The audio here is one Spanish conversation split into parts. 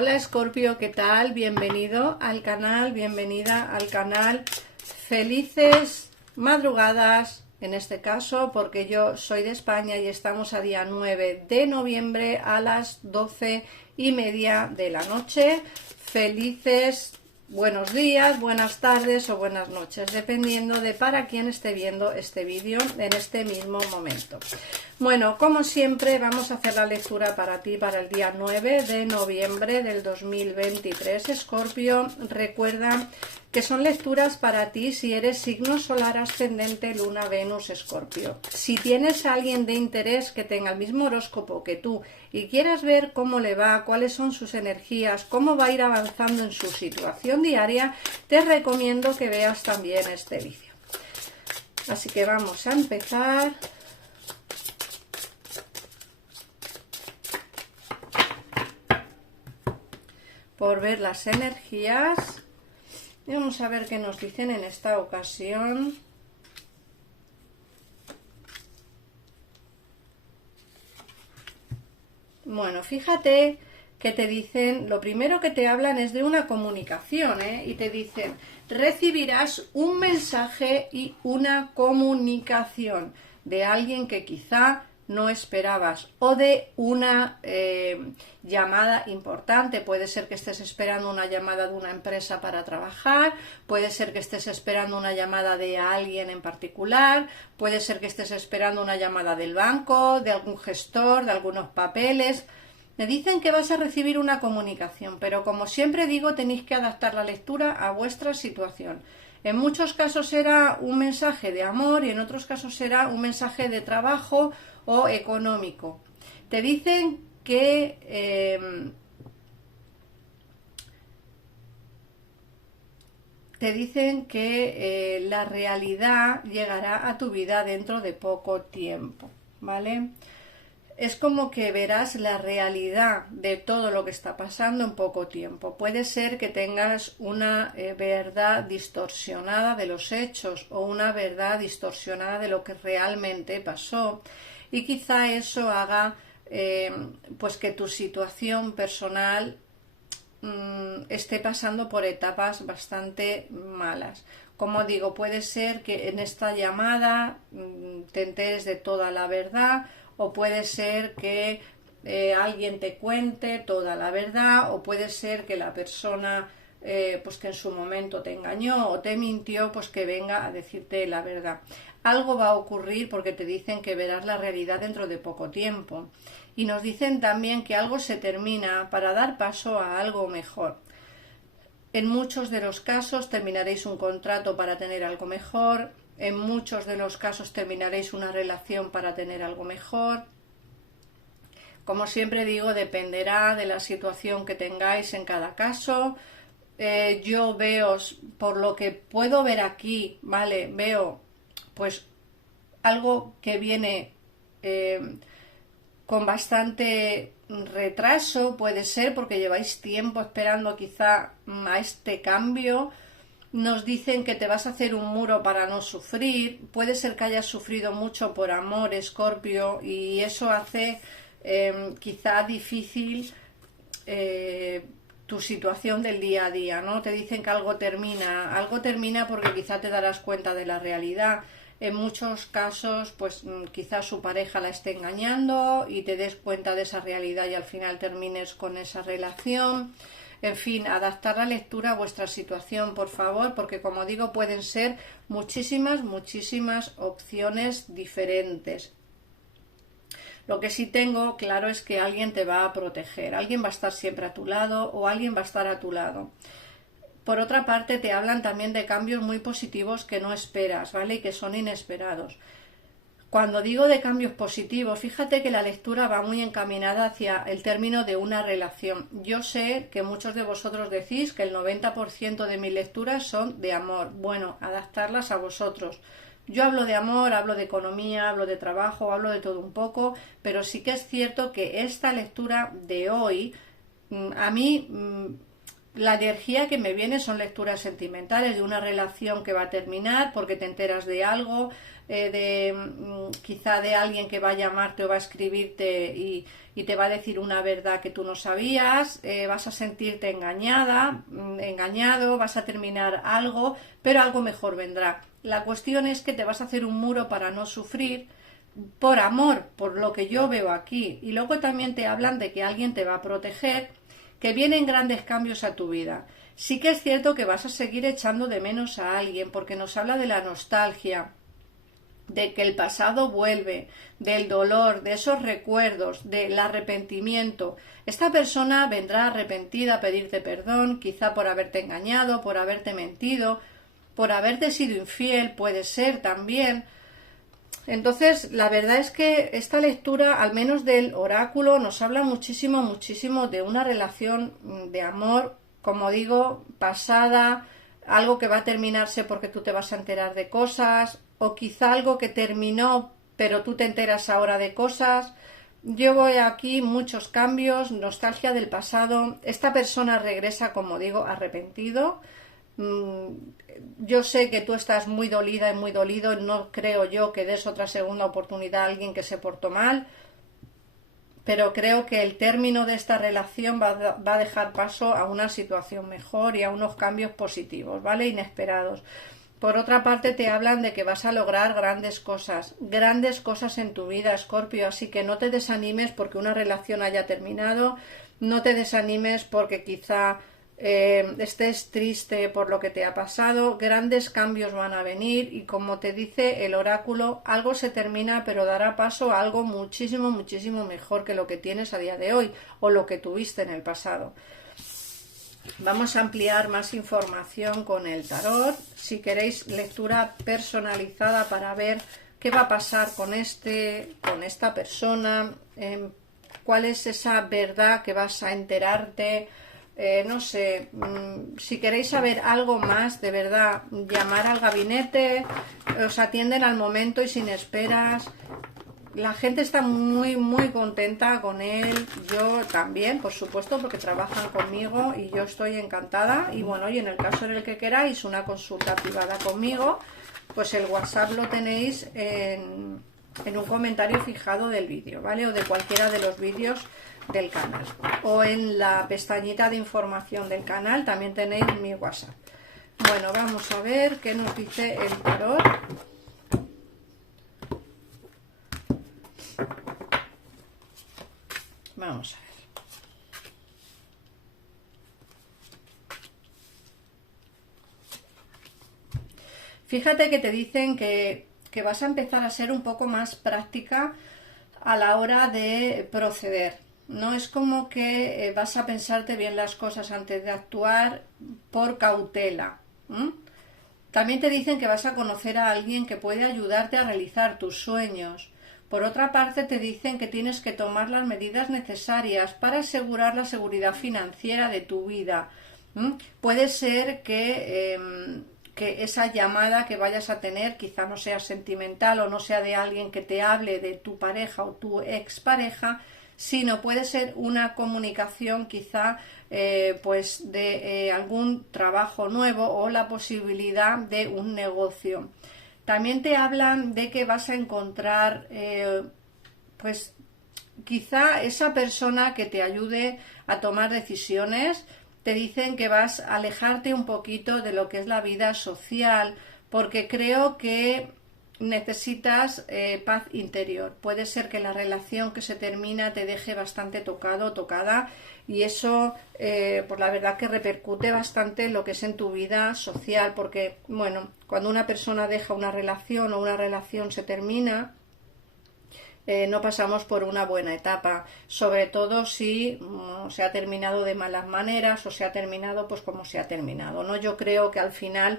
Hola Escorpio, ¿qué tal? Bienvenido al canal, bienvenida al canal. Felices madrugadas, en este caso, porque yo soy de España y estamos a día 9 de noviembre a las 12:30 de la noche. Felices buenos días, buenas tardes o buenas noches, dependiendo de para quién esté viendo este vídeo en este mismo momento. Bueno, como siempre, vamos a hacer la lectura para ti para el día 9 de noviembre del 2023. Escorpio, recuerda que son lecturas para ti si eres signo solar, ascendente, luna, Venus, Escorpio. Si tienes a alguien de interés que tenga el mismo horóscopo que tú y quieras ver cómo le va, cuáles son sus energías, cómo va a ir avanzando en su situación diaria, te recomiendo que veas también este vídeo. Así que vamos a empezar. Por ver las energías y vamos a ver qué nos dicen en esta ocasión. Bueno, fíjate que te dicen, lo primero que te hablan es de una comunicación, y te dicen, recibirás un mensaje y una comunicación de alguien que quizá no esperabas, o de una llamada importante. Puede ser que estés esperando una llamada de una empresa para trabajar, puede ser que estés esperando una llamada de alguien en particular, puede ser que estés esperando una llamada del banco, de algún gestor, de algunos papeles. Me dicen que vas a recibir una comunicación, pero como siempre digo, tenéis que adaptar la lectura a vuestra situación. En muchos casos será un mensaje de amor y en otros casos será un mensaje de trabajo o económico. Te dicen que la realidad llegará a tu vida dentro de poco tiempo, ¿vale? Es como que verás la realidad de todo lo que está pasando en poco tiempo. Puede ser que tengas una verdad distorsionada de los hechos o una verdad distorsionada de lo que realmente pasó, y quizá eso haga pues que tu situación personal esté pasando por etapas bastante malas. Como digo, puede ser que en esta llamada te enteres de toda la verdad, o puede ser que alguien te cuente toda la verdad, o puede ser que la persona pues que en su momento te engañó o te mintió, pues que venga a decirte la verdad. Algo va a ocurrir porque te dicen que verás la realidad dentro de poco tiempo. Y nos dicen también que algo se termina para dar paso a algo mejor. En muchos de los casos terminaréis un contrato para tener algo mejor. En muchos de los casos terminaréis una relación para tener algo mejor. Como siempre digo, dependerá de la situación que tengáis en cada caso. Yo veo, por lo que puedo ver aquí, ¿vale? Veo pues algo que viene con bastante retraso, puede ser porque lleváis tiempo esperando quizá a este cambio. Nos dicen que te vas a hacer un muro para no sufrir. Puede ser que hayas sufrido mucho por amor, Escorpio, y eso hace quizá difícil tu situación del día a día, ¿no? Te dicen que algo termina porque quizá te darás cuenta de la realidad. En muchos casos, pues quizás su pareja la esté engañando y te des cuenta de esa realidad y al final termines con esa relación. En fin, adaptar la lectura a vuestra situación, por favor, porque como digo, pueden ser muchísimas opciones diferentes. Lo que sí tengo claro es que alguien te va a proteger, alguien va a estar siempre a tu lado o alguien va a estar a tu lado. Por otra parte, te hablan también de cambios muy positivos que no esperas, ¿vale? Y que son inesperados. Cuando digo de cambios positivos, fíjate que la lectura va muy encaminada hacia el término de una relación. Yo sé que muchos de vosotros decís que el 90% de mis lecturas son de amor. Bueno, adaptarlas a vosotros. Yo hablo de amor, hablo de economía, hablo de trabajo, hablo de todo un poco, pero sí que es cierto que esta lectura de hoy a mí la energía que me viene son lecturas sentimentales de una relación que va a terminar porque te enteras de algo, quizá de alguien que va a llamarte o va a escribirte y te va a decir una verdad que tú no sabías, vas a sentirte engañada, engañado, vas a terminar algo, pero algo mejor vendrá. La cuestión es que te vas a hacer un muro para no sufrir, por amor, por lo que yo veo aquí. Y luego también te hablan de que alguien te va a proteger, que vienen grandes cambios a tu vida. Sí que es cierto que vas a seguir echando de menos a alguien, porque nos habla de la nostalgia, de que el pasado vuelve, del dolor, de esos recuerdos, del arrepentimiento. Esta persona vendrá arrepentida a pedirte perdón, quizá por haberte engañado, por haberte mentido, por haberte sido infiel, puede ser también. Entonces, la verdad es que esta lectura, al menos del oráculo, nos habla muchísimo, muchísimo de una relación de amor, como digo, pasada, algo que va a terminarse porque tú te vas a enterar de cosas, o quizá algo que terminó, pero tú te enteras ahora de cosas. Yo voy aquí muchos cambios, nostalgia del pasado. Esta persona regresa, como digo, arrepentido. Yo sé que tú estás muy dolida y muy dolido, no creo yo que des otra segunda oportunidad a alguien que se portó mal, pero creo que el término de esta relación va a dejar paso a una situación mejor y a unos cambios positivos, ¿vale? Inesperados. Por otra parte, te hablan de que vas a lograr grandes cosas en tu vida, Escorpio, así que no te desanimes porque una relación haya terminado, no te desanimes porque quizá estés triste por lo que te ha pasado, grandes cambios van a venir y como te dice el oráculo, algo se termina pero dará paso a algo muchísimo, muchísimo mejor que lo que tienes a día de hoy o lo que tuviste en el pasado. Vamos a ampliar más información con el tarot. Si queréis lectura personalizada para ver qué va a pasar con esta persona, cuál es esa verdad que vas a enterarte, no sé, si queréis saber algo más, de verdad, llamar al gabinete, os atienden al momento y sin esperas. La gente está muy, muy contenta con él. Yo también, por supuesto, porque trabajan conmigo y yo estoy encantada. Y bueno, y en el caso en el que queráis una consulta privada conmigo, pues el WhatsApp lo tenéis en un comentario fijado del vídeo, ¿vale? O de cualquiera de los vídeos del canal. O en la pestañita de información del canal también tenéis mi WhatsApp. Bueno, vamos a ver qué nos dice el tarot. Vamos a ver. Fíjate que te dicen que vas a empezar a ser un poco más práctica a la hora de proceder. No es como que vas a pensarte bien las cosas antes de actuar por cautela. También te dicen que vas a conocer a alguien que puede ayudarte a realizar tus sueños. Por otra parte, te dicen que tienes que tomar las medidas necesarias para asegurar la seguridad financiera de tu vida. Puede ser que esa llamada que vayas a tener quizá no sea sentimental o no sea de alguien que te hable de tu pareja o tu expareja, sino puede ser una comunicación quizá pues de algún trabajo nuevo o la posibilidad de un negocio. También te hablan de que vas a encontrar pues quizá esa persona que te ayude a tomar decisiones. Te dicen que vas a alejarte un poquito de lo que es la vida social, porque creo que necesitas paz interior. Puede ser que la relación que se termina te deje bastante tocado o tocada y eso pues la verdad que repercute bastante en lo que es en tu vida social, porque bueno, cuando una persona deja una relación o una relación se termina, no pasamos por una buena etapa, sobre todo si se ha terminado de malas maneras o se ha terminado pues como se ha terminado, ¿no? Yo creo que al final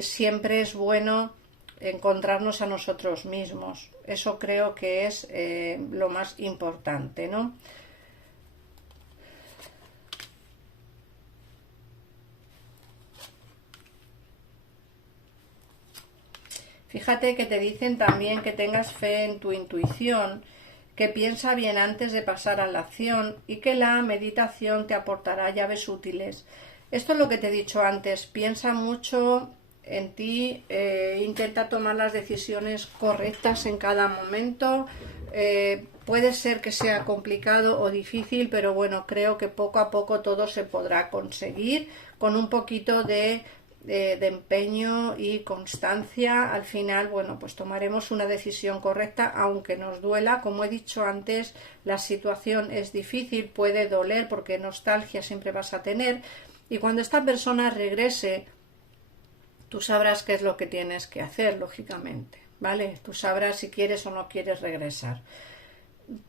siempre es bueno encontrarnos a nosotros mismos. Eso creo que es lo más importante, ¿no? Fíjate que te dicen también que tengas fe en tu intuición, que piensa bien antes de pasar a la acción y que la meditación te aportará llaves útiles. Esto es lo que te he dicho antes, piensa mucho en ti, intenta tomar las decisiones correctas en cada momento. Puede ser que sea complicado o difícil, pero bueno, creo que poco a poco todo se podrá conseguir con un poquito de empeño y constancia. Al final, bueno, pues tomaremos una decisión correcta, aunque nos duela. Como he dicho antes, la situación es difícil, puede doler porque nostalgia siempre vas a tener, y cuando esta persona regrese, tú sabrás qué es lo que tienes que hacer, lógicamente, ¿vale? Tú sabrás si quieres o no quieres regresar.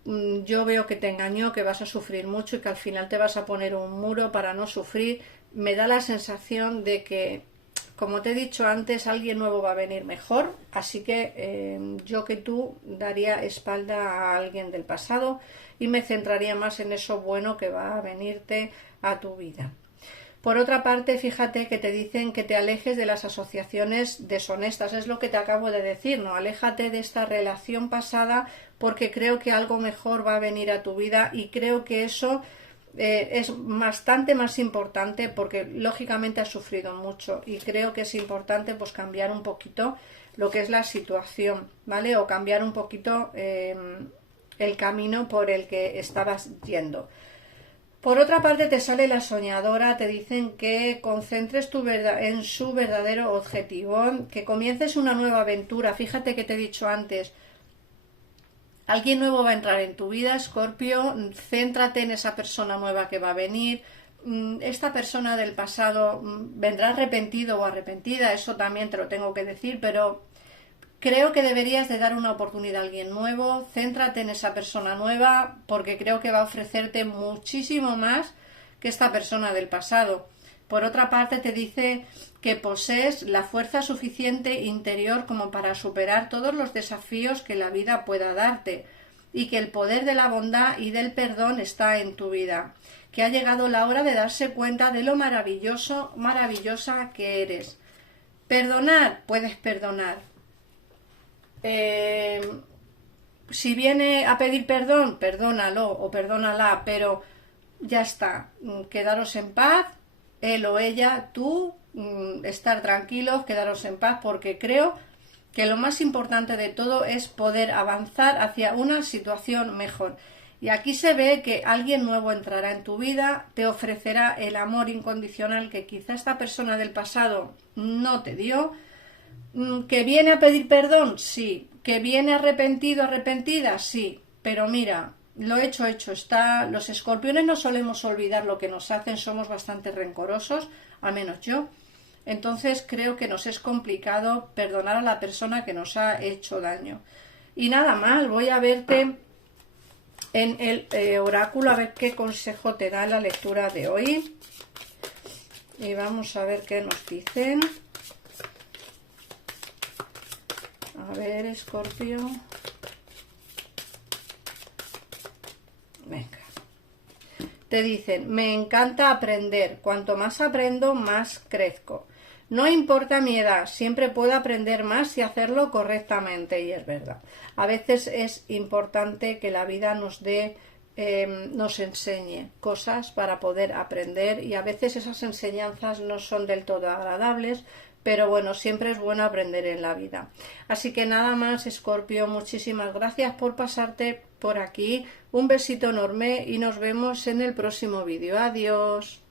Yo veo que te engañó, que vas a sufrir mucho y que al final te vas a poner un muro para no sufrir. Me da la sensación de que, como te he dicho antes, alguien nuevo va a venir mejor, así que yo que tú daría espalda a alguien del pasado y me centraría más en eso bueno que va a venirte a tu vida. Por otra parte, fíjate que te dicen que te alejes de las asociaciones deshonestas, es lo que te acabo de decir, ¿no? Aléjate de esta relación pasada porque creo que algo mejor va a venir a tu vida y creo que eso es bastante más importante porque lógicamente has sufrido mucho y creo que es importante pues cambiar un poquito lo que es la situación, ¿vale? O cambiar un poquito el camino por el que estabas yendo. Por otra parte te sale la soñadora, te dicen que concentres en su verdadero objetivo, que comiences una nueva aventura. Fíjate que te he dicho antes, alguien nuevo va a entrar en tu vida, Escorpio, céntrate en esa persona nueva que va a venir. Esta persona del pasado vendrá arrepentido o arrepentida, eso también te lo tengo que decir, pero creo que deberías de dar una oportunidad a alguien nuevo, céntrate en esa persona nueva porque creo que va a ofrecerte muchísimo más que esta persona del pasado. Por otra parte te dice que posees la fuerza suficiente interior como para superar todos los desafíos que la vida pueda darte y que el poder de la bondad y del perdón está en tu vida, que ha llegado la hora de darse cuenta de lo maravillosa que eres. Perdonar, puedes perdonar. Si viene a pedir perdón, perdónalo o perdónala, pero ya está, quedaros en paz, él o ella, tú, estar tranquilos, quedaros en paz, porque creo que lo más importante de todo es poder avanzar hacia una situación mejor. Y aquí se ve que alguien nuevo entrará en tu vida, te ofrecerá el amor incondicional que quizá esta persona del pasado no te dio. ¿Que viene a pedir perdón? Sí. ¿Que viene arrepentido, arrepentida? Sí. Pero mira, lo hecho está. Los escorpiones no solemos olvidar lo que nos hacen, somos bastante rencorosos, al menos yo. Entonces creo que nos es complicado perdonar a la persona que nos ha hecho daño. Y nada más, voy a verte en el oráculo a ver qué consejo te da la lectura de hoy. Y vamos a ver qué nos dicen. A ver, Escorpio. Venga. Te dicen, me encanta aprender. Cuanto más aprendo, más crezco. No importa mi edad, siempre puedo aprender más y hacerlo correctamente. Y es verdad. A veces es importante que la vida nos enseñe cosas para poder aprender y a veces esas enseñanzas no son del todo agradables, pero bueno, siempre es bueno aprender en la vida. Así que nada más, Escorpio, muchísimas gracias por pasarte por aquí. Un besito enorme y nos vemos en el próximo vídeo. Adiós.